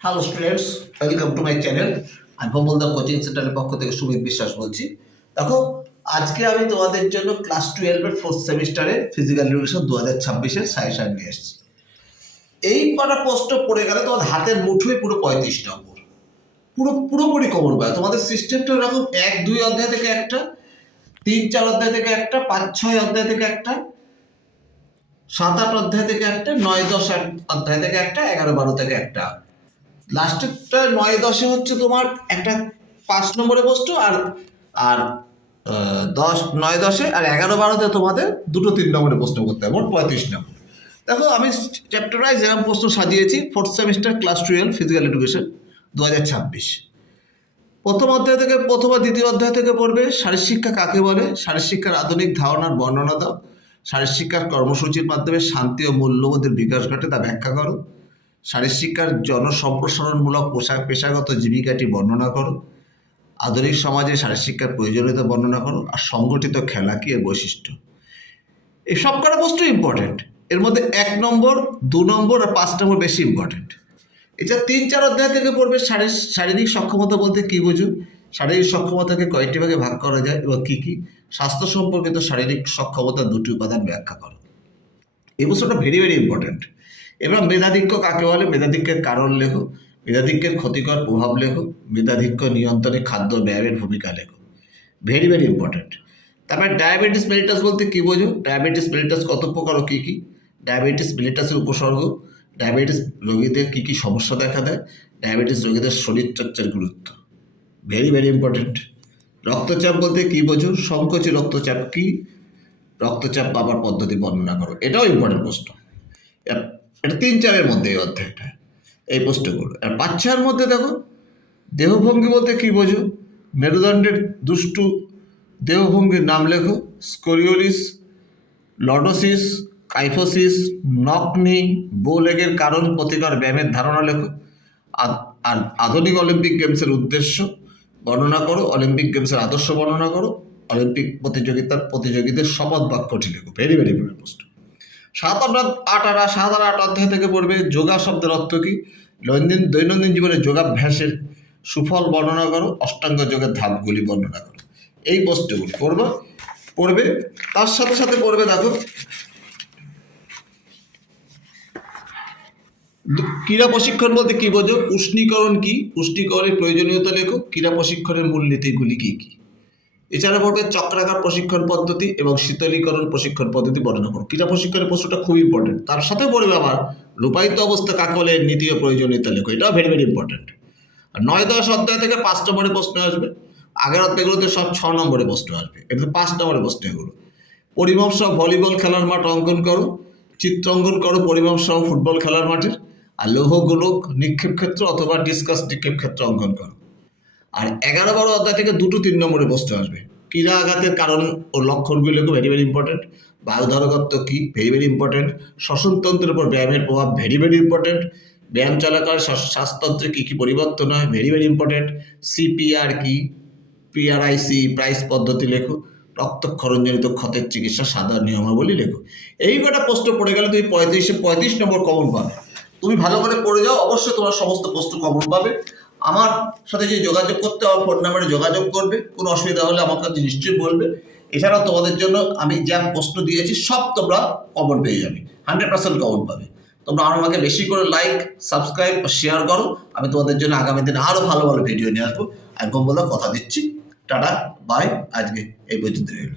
Hello students, welcome to my channel. আমি ভোমলদা coaching সেন্টারের পক্ষ থেকে সুমিত বিশ্বাস বলছি। দেখো, আজকে আমি তোমাদের জন্য ক্লাস 12-এর ফোর্থ সেমিস্টারে ফিজিক্যাল এডুকেশন 2026-এর সাজেশন নিয়ে এসেছি। এই কটা প্রশ্ন পড়ে গেলে তোমাদের হাতের মুঠোয় পুরো 35 নম্বর, পুরোপুরি কমন পাবে। তোমাদের সিস্টেমটা এরকম 1-2 অধ্যায় থেকে একটা, 3-4 অধ্যায় থেকে একটা, 5-6 অধ্যায় থেকে একটা, 7-8 অধ্যায় থেকে একটা, 9-10 অধ্যায় থেকে একটা, 11-12 থেকে একটা। লাস্টেরটা 9-10-এ হচ্ছে তোমার একটা 5 নম্বরে প্রশ্ন, আর আর 9-10-এ আর 11-12-তে তোমাদের 2-3 নম্বরে প্রশ্ন করতে হবে, মোট 35 নম্বর। দেখো, আমি চ্যাপ্টার ওয়াইজ এরকম প্রশ্ন সাজিয়েছি। Fourth semester class 12 physical education 2026। প্রথম অধ্যায় থেকে প্রথম আর দ্বিতীয় অধ্যায় থেকে পড়বে শারীরশিক্ষা কাকে বলে, শারীরশিক্ষার আধুনিক ধারণার বর্ণনা দাও, শারীরশিক্ষার কর্মসূচির মাধ্যমে শান্তি ও মূল্যবোধের বিকাশ ঘটে তা ব্যাখ্যা করো, শারীরশিক্ষার জনসম্প্রসারণমূলক পেশাগত জীবিকাটি বর্ণনা করো, আধুনিক সমাজে শারীরশিক্ষার প্রয়োজনীয়তা বর্ণনা করো, আর সংগঠিত খেলা কি এর বৈশিষ্ট্য। এই সব কটা প্রশ্ন ইম্পর্টেন্ট। এর মধ্যে 1 নম্বর, 2 নম্বর আর 5 নম্বর বেশি ইম্পর্টেন্ট। এটা 3-4 অধ্যায় থেকে পড়বে শারীরিক সক্ষমতা বলতে কী বোঝো, শারীরিক সক্ষমতাকে কয়েকটি ভাগে ভাগ করা যায় এবং কী কী, স্বাস্থ্য সম্পর্কিত শারীরিক সক্ষমতার 2টি উপাদান ব্যাখ্যা করো। এই প্রশ্নটা ভেরি ইম্পর্টেন্ট। এবার মেধাধিক্য কাকে বলে, মেধাধিক্যের কারণ লেখো, মেধাধিক্যের ক্ষতিকর প্রভাব লেখো, মেধাধিক্য নিয়ন্ত্রণে খাদ্য ব্যায়ামের ভূমিকা লেখো। Very important. তারপরে ডায়াবেটিস মেলিটাস বলতে কী বোঝো, ডায়াবেটিস মেলিটাস কত প্রকার ও কী কী, ডায়াবেটিস মেলিটাসের উপসর্গ, ডায়াবেটিস রোগীদের কী কী সমস্যা দেখা দেয়, ডায়াবেটিস রোগীদের শরীরচর্চার গুরুত্ব। Very important. রক্তচাপ বলতে কী বোঝো, সংকোচী রক্তচাপ কী, রক্তচাপ পাবার পদ্ধতি বর্ণনা করো। এটাও ইম্পর্টেন্ট প্রশ্ন। এটা 3-4-এর মধ্যে এই অধ্যায়টা, এই প্রশ্নগুলো। আর 5-6-এর মধ্যে দেখো, দেহভঙ্গি বলতে কী বোঝো, মেরুদণ্ডের দুষ্টু দেহভঙ্গির নাম লেখো, স্কোরিওলিস, লর্ডোসিস, কাইফোসিস, নকনি, বোলেগের কারণ, প্রতিকার, ব্যায়ামের ধারণা লেখো। আর আধুনিক অলিম্পিক গেমসের উদ্দেশ্য বর্ণনা করো, অলিম্পিক গেমসের আদর্শ বর্ণনা করো, অলিম্পিক প্রতিযোগীদের শপথ বাক্যটি লেখো। ভেরি ইম্পর্টেন্ট প্রশ্ন। 7-8 অধ্যায় থেকে পড়বে যোগা শব্দের অর্থ কী, দৈনন্দিন জীবনে যোগাভ্যাসের সুফল বর্ণনা করো, অষ্টাঙ্গ যোগের ধাপগুলি বর্ণনা করো। এই প্রশ্নগুলি পড়বে। তার সাথে সাথে পড়বে, দেখো, ক্রীড়া প্রশিক্ষণ বলতে কী বোঝো, পুষ্টিকরণ কী, পুষ্টিকরণের প্রয়োজনীয়তা লেখো, ক্রীড়া প্রশিক্ষণের মূলনীতিগুলি কী কী। এছাড়া পড়বে চক্রাকার প্রশিক্ষণ পদ্ধতি এবং শীতলীকরণ প্রশিক্ষণ পদ্ধতি বর্ণনা করো। ক্রীড়া প্রশিক্ষণের প্রশ্নটা খুব ইম্পর্টেন্ট। তার সাথে পড়বে আবার রূপায়িত অবস্থা কাকে বলে, নীতি ও প্রয়োজনীয়তা লেখো। এটাও ভেরি ইম্পর্টেন্ট। আর 9-10 অধ্যায় থেকে 5 নম্বরে প্রশ্ন আসবে। আগের অধ্যায়গুলোতে সব 6 নম্বরে প্রশ্ন আসবে, এটা 5 নম্বরে প্রশ্ন। এগুলো পরিমাপ সহ ভলিবল খেলার মাঠ অঙ্কন করো, চিত্র অঙ্কন করো পরিমাপ সহ ফুটবল খেলার মাঠের, আর লৌহ গোলক নিক্ষেপ ক্ষেত্র অথবা ডিসকাস নিক্ষেপ ক্ষেত্র অঙ্কন করো। আর 11-12 অধ্যায় থেকে 2-3 নম্বরে প্রশ্ন আসবে। ক্রীড়া আঘাতের কারণ ও লক্ষণগুলি লেখো। Very important. বায়ুধারকত্ব কী, ভেরি ইম্পর্টেন্ট। শ্বসনতন্ত্রের উপর ব্যায়ামের প্রভাব, ভেরি ইম্পর্টেন্ট। ব্যায়াম চলাকালে শ্বাসতন্ত্রে কী কী পরিবর্তন হয়, ভেরি ইম্পর্টেন্ট। সিপিআর কী, পিআরআইসি প্রাইস পদ্ধতি লেখো। রক্তক্ষরণজনিত ক্ষতের চিকিৎসা সাধারণ নিয়মাবলী লেখো। এই কটা প্রশ্ন পড়ে গেলে তুমি 35 নম্বর কমন পাবে। তুমি ভালো করে পড়ে যাও, অবশ্যই তোমার সমস্ত প্রশ্ন কমন পাবে। আমার সাথে যে যোগাযোগ করতে, আমার ফোন নাম্বারে যোগাযোগ করবে। কোনো অসুবিধা হলে আমার কাছে নিশ্চয়ই বলবে। এছাড়াও তোমাদের জন্য আমি যা প্রশ্ন দিয়েছি সব তোমরা কমন পেয়ে যাবে, 100% কমন পাবে। তোমরা আমাকে বেশি করে লাইক, সাবস্ক্রাইব, শেয়ার করো। আমি তোমাদের জন্য আগামী দিনে আরও ভালো ভিডিও নিয়ে আসবো। একদম বলে কথা দিচ্ছি। Tata, bye. আজকে এই পর্যন্ত রইল।